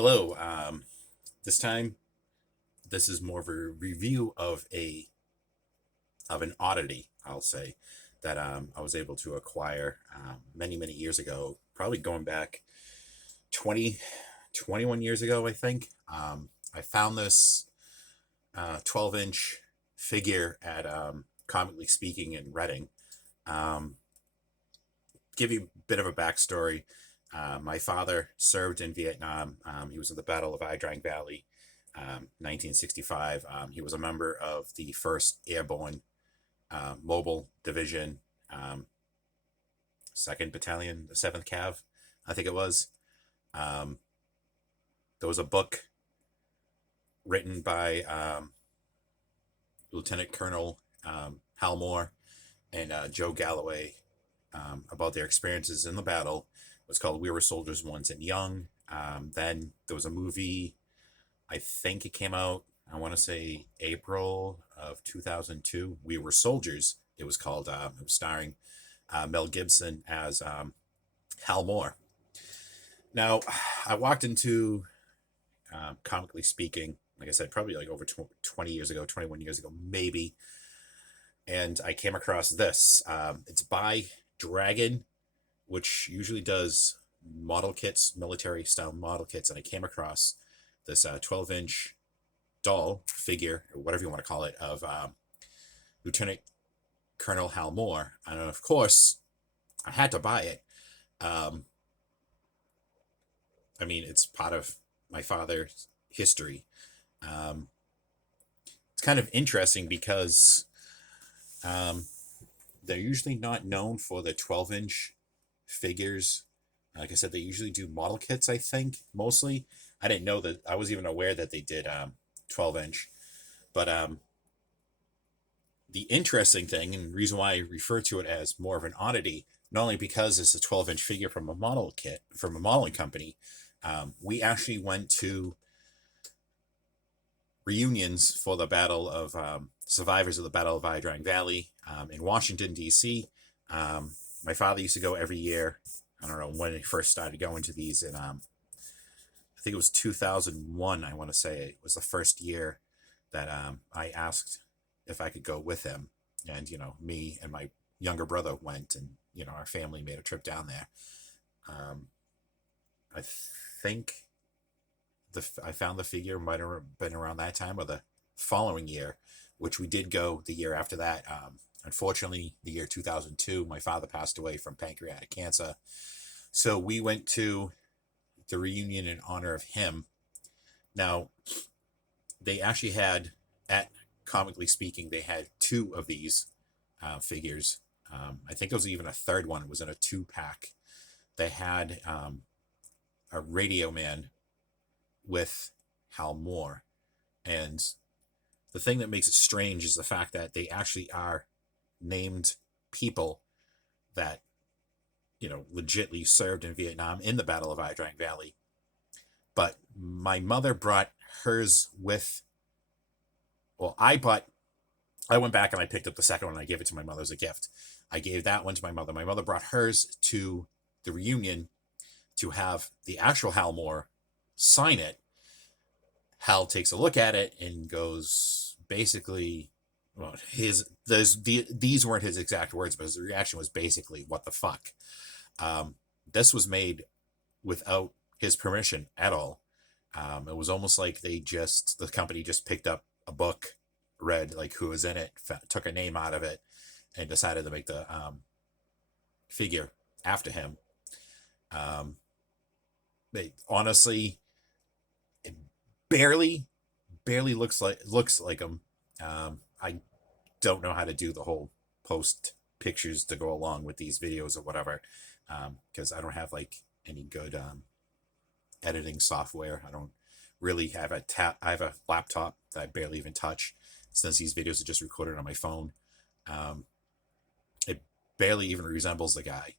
Hello. This time, this is more of a review of an oddity, I'll say, that I was able to acquire many years ago, probably going back 20, 21 years ago, I think. I found this 12-inch figure at Comically Speaking in Reading. Um, give you a bit of a backstory. My father served in Vietnam. He was at the Battle of Ai Valley, 1965. He was a member of the 1st Airborne Mobile Division, um, 2nd Battalion, the 7th Cav, I think it was. Um, there was a book written by Lieutenant Colonel Hal Moore and Joe Galloway about their experiences in the battle. It was called We Were Soldiers Once and Young. Then there was a movie, I think it came out, I want to say April of 2002, We Were Soldiers. It was called, it was starring Mel Gibson as Hal Moore. Now, I walked into, Comically Speaking, like I said, probably like over 20 years ago, 21 years ago, maybe. And I came across this. It's by Dragon, which usually does model kits, military style model kits. And I came across this 12-inch doll figure, or whatever you want to call it, of Lieutenant Colonel Hal Moore. And of course, I had to buy it. Um, I mean, it's part of my father's history. Um, it's kind of interesting because um, they're usually not known for the 12-inch figures. Like I said, they usually do model kits, I think, mostly. I didn't know that. I was even aware that they did 12-inch. But the interesting thing, and the reason why I refer to it as more of an oddity, not only because it's a 12-inch figure from a model kit, from a modeling company, we actually went to reunions for the Battle of survivors of the Battle of Ai Valley in Washington, D.C. My father used to go every year. I don't know when he first started going to these, and I think it was 2001, I want to say. It was the first year that I asked if I could go with him. And, me and my younger brother went, and, our family made a trip down there. I think I found the figure might have been around that time or the following year, which we did go the year after that. Unfortunately, the year 2002, my father passed away from pancreatic cancer. So we went to the reunion in honor of him. Now, they actually had, at Comically Speaking, they had two of these figures. I think there was even a third one. It was in a 2-pack. They had a radio man with Hal Moore. And the thing that makes it strange is the fact that they actually are named people that, legitly served in Vietnam in the Battle of Ai Valley. But my mother brought hers with, well, I went back and I picked up the second one and I gave it to my mother as a gift. I gave that one to my mother. My mother brought hers to the reunion to have the actual Hal Moore sign it. Hal takes a look at it and goes, basically, well, these weren't his exact words, but his reaction was basically, "What the fuck?" This was made without his permission at all. It was almost like the company just picked up a book, read like who was in it, took a name out of it, and decided to make the figure after him. Honestly, it barely looks like him. I don't know how to do the whole post pictures to go along with these videos or whatever, because I don't have like any good editing software. I don't really have I have a laptop that I barely even touch, since these videos are just recorded on my phone. It barely even resembles the guy.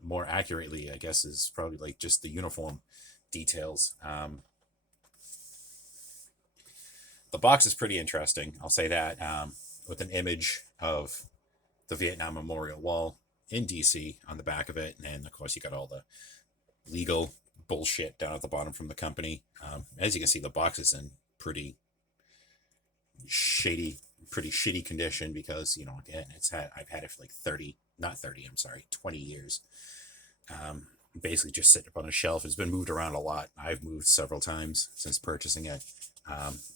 More accurately, I guess, is probably like just the uniform details. The box is pretty interesting, I'll say that, with an image of the Vietnam Memorial Wall in DC on the back of it. And of course, you got all the legal bullshit down at the bottom from the company. As you can see, the box is in pretty shitty condition because, you know, again, I've had it for like 20 years. Basically just sitting up on a shelf. It's been moved around a lot. I've moved several times since purchasing it.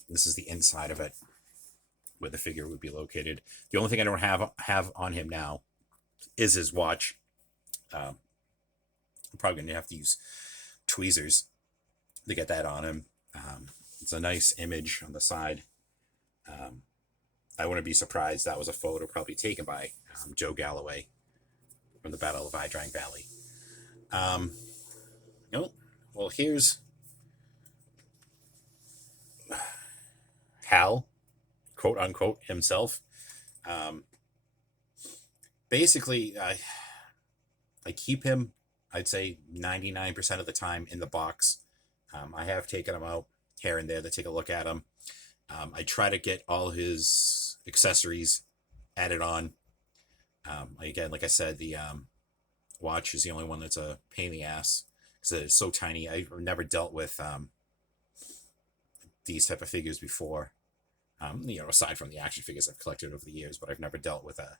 This is the inside of it where the figure would be located. The only thing I don't have on him now is his watch. I'm probably going to have to use tweezers to get that on him. It's a nice image on the side. I wouldn't be surprised that was a photo probably taken by Joe Galloway from the Battle of Idrang Valley. Well, here's Hal, quote unquote, himself. Basically, I keep him, I'd say 99% of the time in the box. I have taken him out here and there to take a look at him. I try to get all his accessories added on. Again, like I said, the watch is the only one that's a pain in the ass because it's so tiny. I've never dealt with these type of figures before. Aside from the action figures I've collected over the years, but I've never dealt with a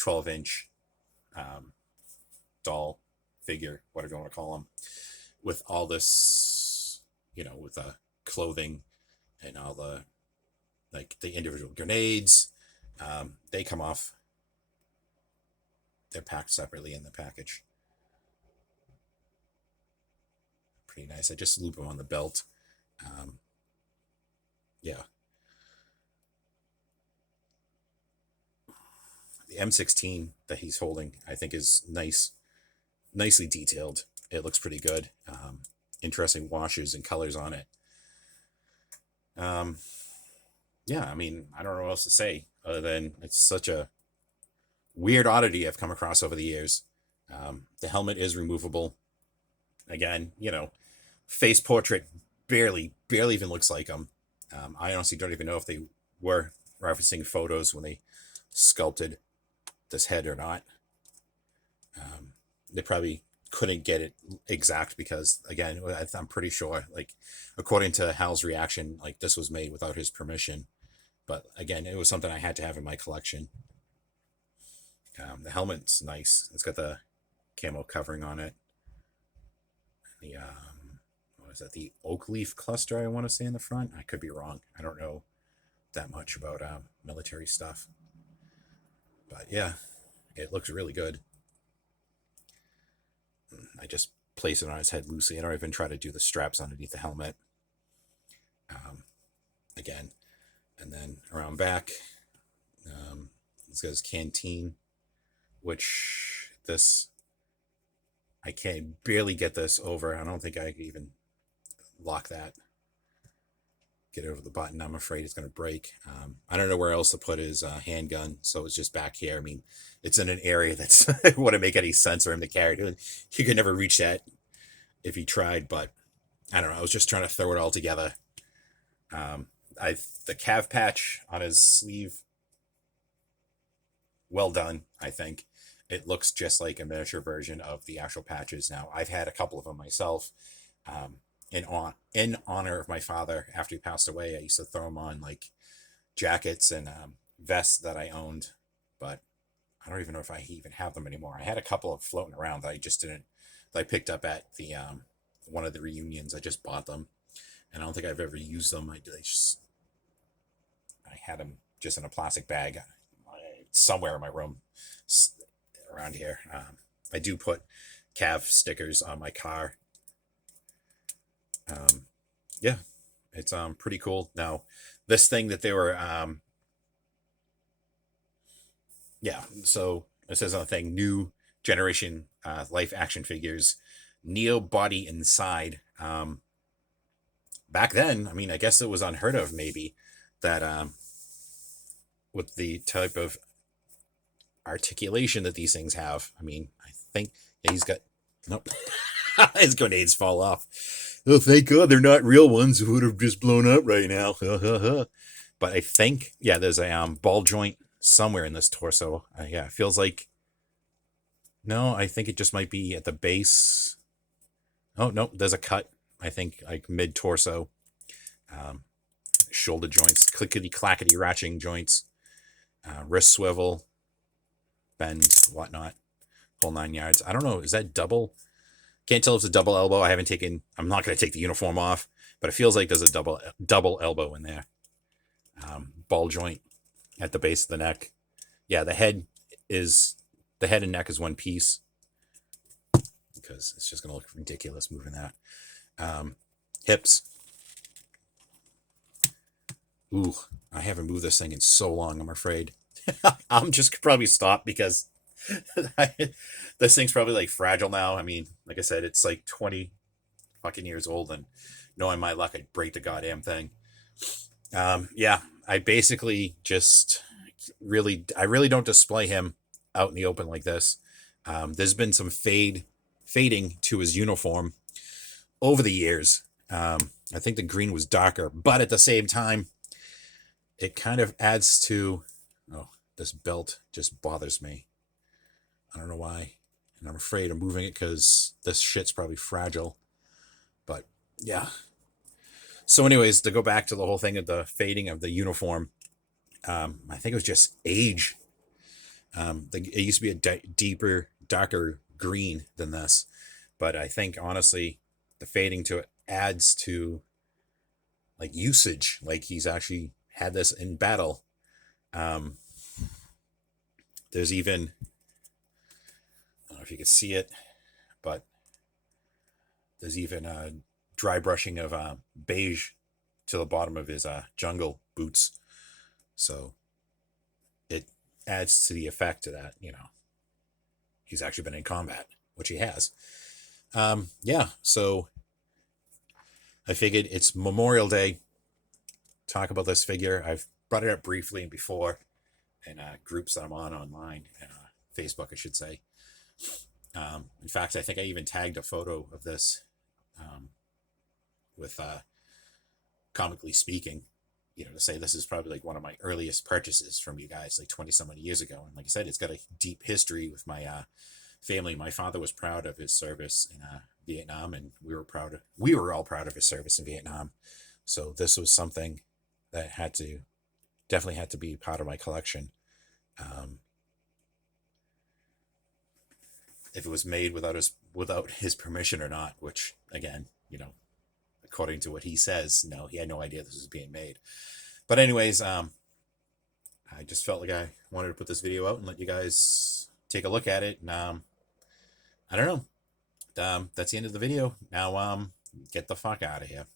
12-inch doll figure, whatever you want to call them, with all this, with the clothing and all the, like, the individual grenades. They come off. They're packed separately in the package. Pretty nice. I just loop them on the belt. Yeah. The M16 that he's holding, I think, is nicely detailed. It looks pretty good. Interesting washes and colors on it. Yeah, I mean, I don't know what else to say other than it's such a weird oddity I've come across over the years. The helmet is removable. Again, face portrait barely even looks like him. I honestly don't even know if they were referencing photos when they sculpted this head or not. They probably couldn't get it exact because, again, I'm pretty sure, like, according to Hal's reaction, like, this was made without his permission. But again, it was something I had to have in my collection. The helmet's nice. It's got the camo covering on it. The what is that? The oak leaf cluster, I want to say, in the front. I could be wrong. I don't know that much about military stuff. But yeah, it looks really good. I just place it on his head loosely. I don't even try to do the straps underneath the helmet. Again, and then around back, he's got his canteen, which I can't barely get this over. I don't think I could even lock that. Get it over the button. I'm afraid it's going to break. I don't know where else to put his handgun, so it's just back here. I mean, it's in an area that's wouldn't make any sense for him to carry. He could never reach that if he tried, but I don't know. I was just trying to throw it all together. The calf patch on his sleeve, well done, I think. It looks just like a miniature version of the actual patches. Now, I've had a couple of them myself. In honor of my father, after he passed away, I used to throw them on like jackets and vests that I owned, but I don't even know if I even have them anymore. I had a couple of floating around that I just didn't. That I picked up at the one of the reunions. I just bought them, and I don't think I've ever used them. I had them just in a plastic bag somewhere in my room around here. I do put Cav stickers on my car. Yeah, it's pretty cool. Now, this thing that they were so it says on the thing, new generation life action figures, Neo body inside. Back then, I mean, I guess it was unheard of, maybe, that with the type of articulation that these things have. I mean, I think he's got, nope, his grenades fall off. Oh, thank God they're not real ones who would have just blown up right now. But I think, yeah, there's a ball joint somewhere in this torso. Yeah, it feels like, no, I think it just might be at the base Oh, no, there's a cut, I think, like mid-torso. Shoulder joints, clickety-clackety ratcheting joints, wrist swivel, bends, whatnot, whole 9 yards. I don't know, is that double? Can't tell if it's a double elbow. I'm not going to take the uniform off, but it feels like there's a double elbow in there. Ball joint at the base of the neck. Yeah, the head and neck is one piece, because it's just going to look ridiculous moving that. Hips. Ooh, I haven't moved this thing in so long, I'm afraid. I'm just probably stop because this thing's probably like fragile now. I mean, like I said, it's like 20 fucking years old, and knowing my luck, I'd break the goddamn thing. Yeah, I basically just I really don't display him out in the open like this. There's been some fading to his uniform over the years. I think the green was darker, but at the same time, it kind of adds to, oh, this belt just bothers me. I don't know why. And I'm afraid of moving it because this shit's probably fragile. But yeah. So anyways, to go back to the whole thing of the fading of the uniform, I think it was just age. It used to be a deeper, darker green than this. But I think, honestly, the fading to it adds to, like, usage. Like, he's actually had this in battle. There's even, I don't know if you can see it, but there's even a dry brushing of beige to the bottom of his jungle boots. So it adds to the effect of that, he's actually been in combat, which he has. Yeah, so I figured it's Memorial Day. Talk about this figure. I've brought it up briefly before in groups that I'm on online, Facebook, I should say. In fact, I think I even tagged a photo of this with comically speaking, to say this is probably like one of my earliest purchases from you guys, like 20 some odd years ago. And like I said, it's got a deep history with my family. My father was proud of his service in Vietnam, and we were all proud of his service in Vietnam. So this was something that definitely had to be part of my collection. If it was made without his permission or not, which, again, according to what he says, no, he had no idea this was being made. But anyways, I just felt like I wanted to put this video out and let you guys take a look at it. And I don't know. That's the end of the video. Now, get the fuck out of here.